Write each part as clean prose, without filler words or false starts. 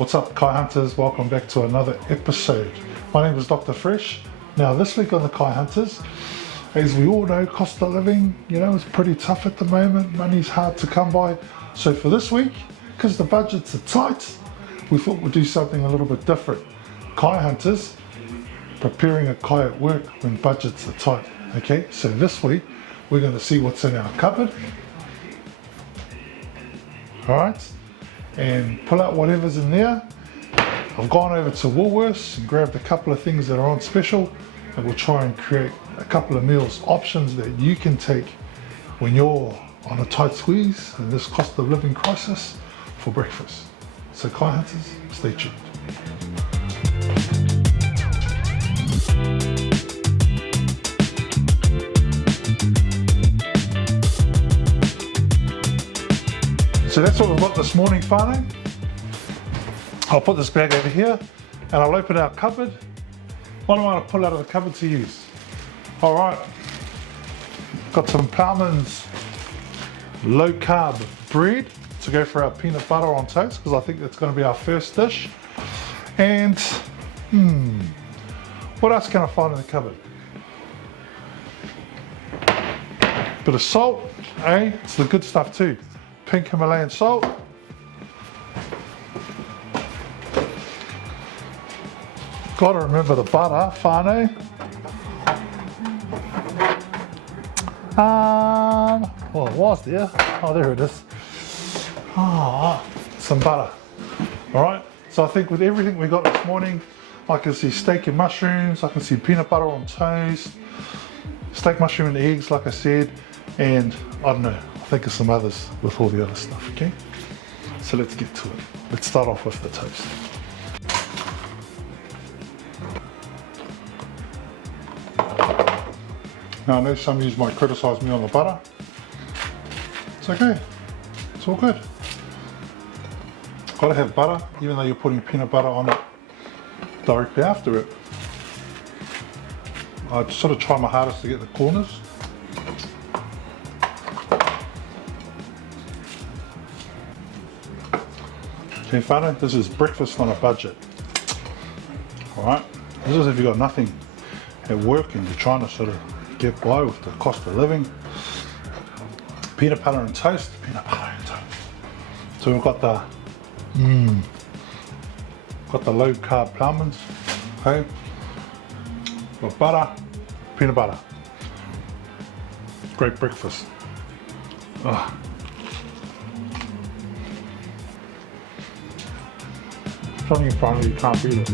What's up, Kai Hunters? Welcome back to another episode. My name is Dr. Fresh. Now this week on the Kai Hunters, as we all know, cost of living, is pretty tough at the moment. Money's hard to come by. So for this week, because the budgets are tight, we thought we'd do something a little bit different. Kai Hunters, preparing a Kai at work when budgets are tight. Okay, so this week, we're going to see what's in our cupboard. All right, and pull out whatever's in there. I've gone over to Woolworths and grabbed a couple of things that are on special, and we'll try and create a couple of meals options that you can take when you're on a tight squeeze in this cost of living crisis for breakfast. So Kai Hunters, stay tuned. So that's what we've got this morning, whānau. I'll put this bag over here and I'll open our cupboard. What do I want to pull out of the cupboard to use? All right, got some Ploughman's low carb bread to go for our peanut butter on toast, because I think that's going to be our first dish. And what else can I find in the cupboard? Bit of salt, it's the good stuff too. Pink Himalayan salt. Got to remember the butter, whānau. Well, it was there. Oh, there it is. Some butter. All right. So I think with everything we got this morning, I can see steak and mushrooms. I can see peanut butter on toast, steak, mushroom, and eggs, like I said, and I don't know. I think of some others with all the other stuff. Okay. So let's get to it. Let's start off with the toast. Now I know some of you might criticise me on the butter. It's okay, it's all good. Gotta have butter, even though you're putting peanut butter on it directly after it. I sort of try my hardest to get the corners. Okay, whānau, this is breakfast on a budget. Alright, this is if you've got nothing at work and you're trying to sort of get by with the cost of living. Peanut butter and toast, peanut butter and toast. So we've got the low carb Ploughman's, okay? Got butter, peanut butter. Great breakfast. Something in front of you can't beat it.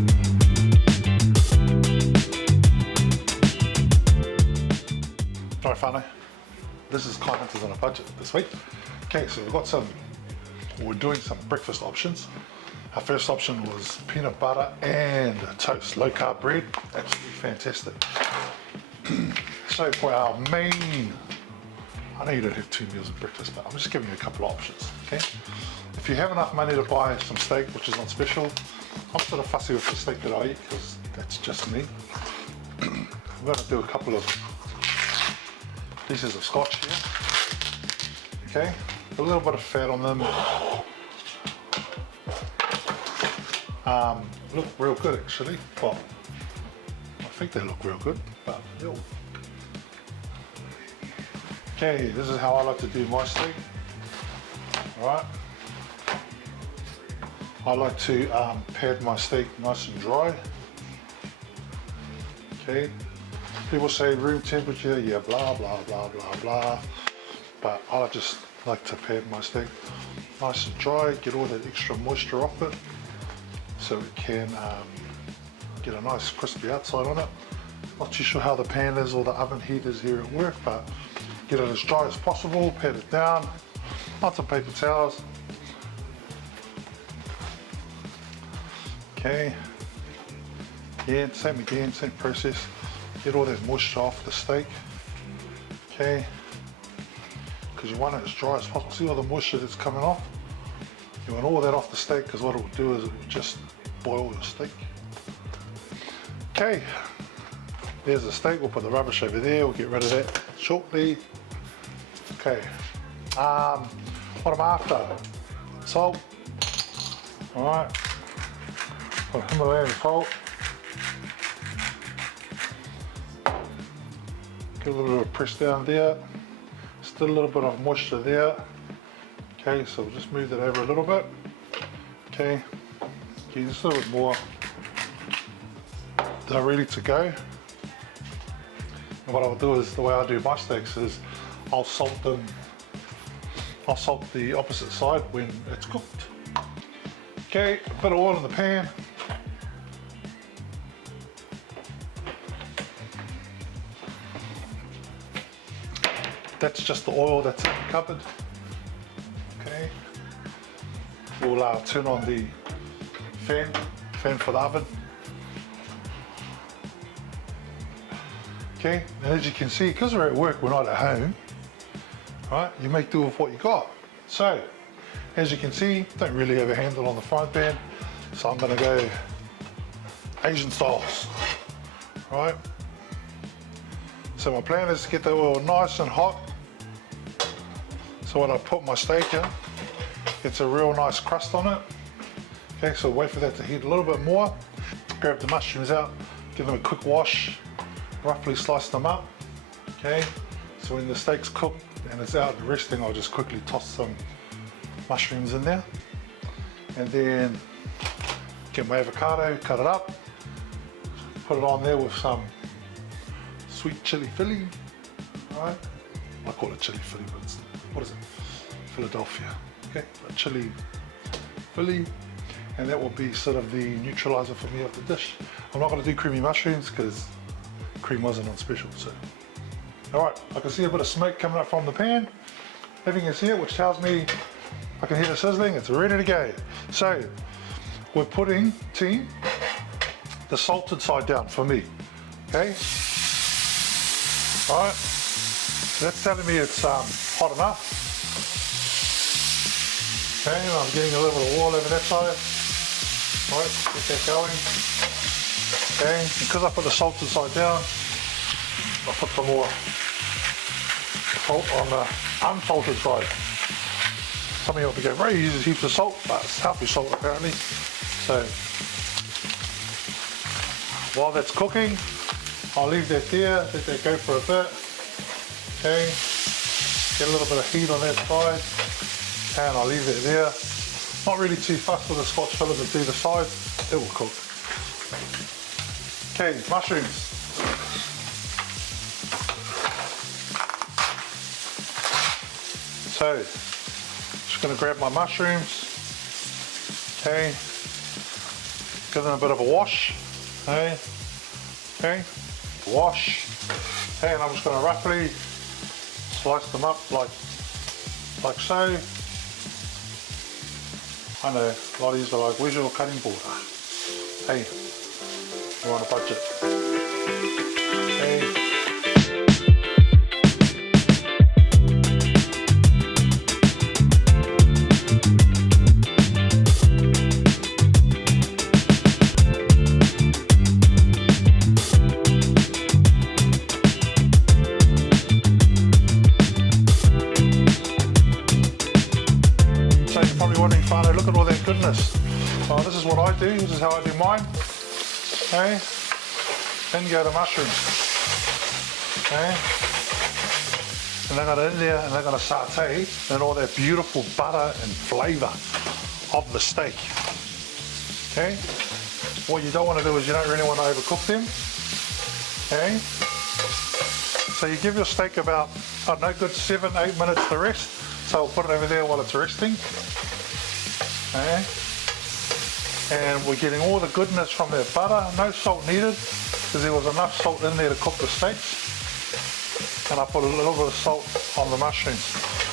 Alright, whānau, this is Kai Hunters on a budget this week. Okay, so we're doing some breakfast options. Our first option was peanut butter and toast, low carb bread, absolutely fantastic. So for our main, I know you don't have 2 meals of breakfast, but I'm just giving you a couple of options, okay? If you have enough money to buy some steak, which is on special, I'm sort of fussy with the steak that I eat, because that's just me. I'm going to do a couple of pieces of scotch here, okay? A little bit of fat on them. Look real good actually. Well, I think they look real good, but ew. Okay, this is how I like to do my steak. Alright. I like to pad my steak nice and dry. Okay. People say room temperature, yeah, blah, blah, blah, blah, blah. But I just like to pad my steak nice and dry, get all that extra moisture off it, so it can get a nice crispy outside on it. Not too sure how the pan is or the oven heat is here at work, but get it as dry as possible, pat it down, lots of paper towels. Okay, yeah, same process. Get all that moisture off the steak, okay, because you want it as dry as possible. See all the moisture that's coming off? You want all that off the steak, because what it will do is it will just boil your steak. Okay, there's the steak. We'll put the rubbish over there, we'll get rid of that shortly. Okay, what am I after? Salt. All right, Got Himalayan salt. Get a little bit of press down there. Still a little bit of moisture there. Okay, so we'll just move that over a little bit. Okay, just a little bit more. They're ready to go. And what I'll do is, the way I do my steaks is I'll salt them. I'll salt the opposite side when it's cooked. Okay, a bit of oil in the pan. That's just the oil that's in the cupboard. Okay, we'll turn on the fan for the oven. Okay, and as you can see, because we're at work, we're not at home, right? You make do with what you got. So, as you can see, don't really have a handle on the frying pan, so I'm going to go Asian styles, right? So my plan is to get the oil nice and hot. So when I put my steak in, it's a real nice crust on it. Okay, so wait for that to heat a little bit more. Grab the mushrooms out, give them a quick wash, roughly slice them up. Okay, so when the steak's cooked and it's out resting, I'll just quickly toss some mushrooms in there. And then get my avocado, cut it up, put it on there with some sweet chili filling. Right? I call it chili filling, but it's, what is it? Philadelphia. Okay, a chili filling. And that will be sort of the neutralizer for me of the dish. I'm not going to do creamy mushrooms because cream wasn't on special. So, all right, I can see a bit of smoke coming up from the pan. Everything is here, which tells me I can hear the sizzling. It's ready to go. So we're putting, team, the salted side down for me. Okay. All right. So that's telling me it's hot enough. Okay, and I'm getting a little bit of oil over that side. All right, get that going. Okay, because I put the salted side down, I'll put some more salt on the unsalted side. Some of you will go, Ray uses heaps of salt, but it's healthy salt apparently. So while that's cooking, I'll leave that there, let that go for a bit. Okay, get a little bit of heat on that side, and I'll leave that there. Not really too fussed with the Scotch fillet to do the sides, it will cook. Okay, mushrooms. So, just going to grab my mushrooms. Okay, give them a bit of a wash. Okay, okay, wash. Okay, and I'm just going to roughly slice them up like so. I know, a lot of these are like, where's your cutting board? Hey, we're on a budget. Hey. Look at all that goodness. Oh, this is what I do, this is how I do mine. Okay, then go to mushrooms. Okay, and they're going to in there and they're going to saute in all that beautiful butter and flavour of the steak. Okay, what you don't want to do is you don't really want to overcook them. Okay, so you give your steak about, I don't know, good 7-8 minutes to rest. So I'll put it over there while it's resting. Okay. And we're getting all the goodness from that butter, no salt needed because there was enough salt in there to cook the steaks. And I put a little bit of salt on the mushrooms.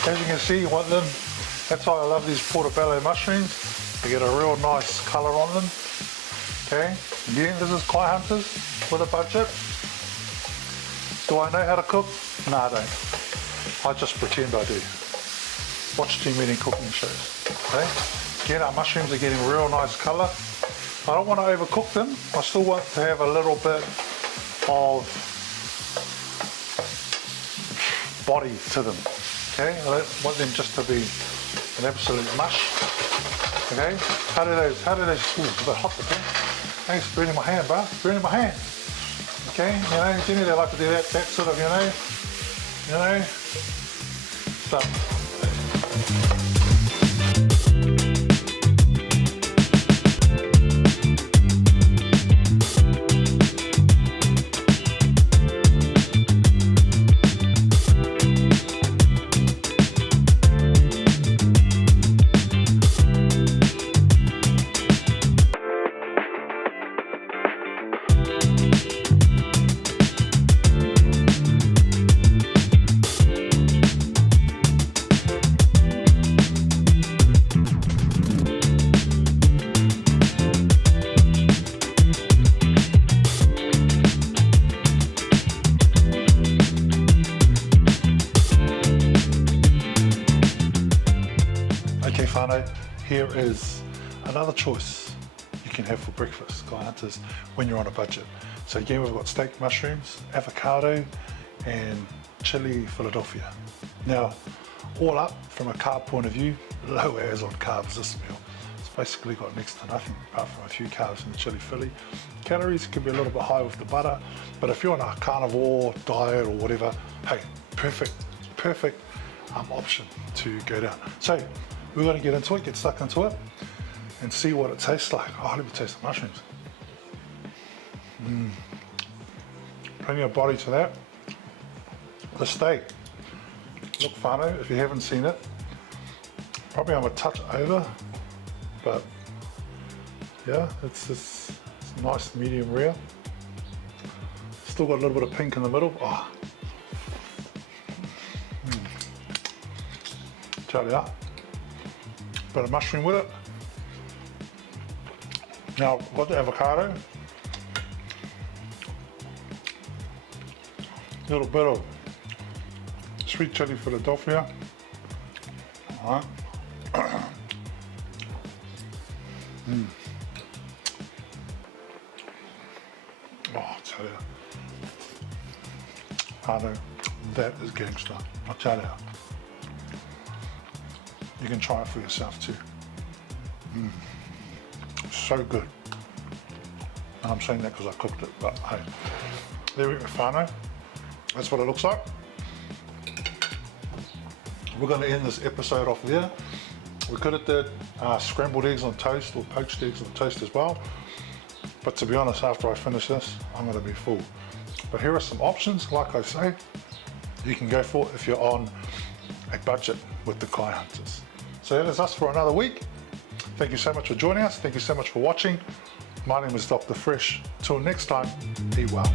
As you can see, that's why I love these portobello mushrooms. They get a real nice colour on them. Okay, again, this is Kai Hunters with a budget. Do I know how to cook? No, I don't. I just pretend I do. Watch too many cooking shows. Okay? Again, our mushrooms are getting real nice colour. I don't want to overcook them. I still want to have a little bit of body to them. Okay, I don't want them just to be an absolute mush. Okay, how do those? Ooh, it's a bit hot the pan. Hey, it's burning my hand, bro. It's burning my hand. Okay, you know, generally I like to do that sort of, stuff. Okay, whānau, here is another choice you can have for breakfast, guy hunters, when you're on a budget. So again, we've got steak mushrooms, avocado, and chili Philadelphia. Now, all up from a carb point of view, low as on carbs this meal. It's basically got next to nothing apart from a few carbs in the chili Philly. Calories can be a little bit high with the butter, but if you're on a carnivore diet or whatever, hey, perfect option to go down. So we're going to get into it, get stuck into it, and see what it tastes like. Oh, let me taste the mushrooms. Plenty of body to that. The steak. Look, whānau, if you haven't seen it, probably I'm a touch over, but yeah, it's nice medium rare. Still got a little bit of pink in the middle. Oh. Tell you, bit of mushroom with it. Now, I've got the avocado. A little bit of sweet chili Philadelphia. All right. Oh, I tell you. Whānau, that is gangster. I tell you. You can try it for yourself too. So good. And I'm saying that because I cooked it, but hey, there we go, whānau. That's what it looks like. We're going to end this episode off there. We could have did scrambled eggs on toast or poached eggs on toast as well. But to be honest, after I finish this, I'm going to be full. But here are some options, like I say, you can go for if you're on a budget with the Kai Hunters. So that is us for another week. Thank you so much for joining us. Thank you so much for watching. My name is Dr. Fresh. Till next time, be well.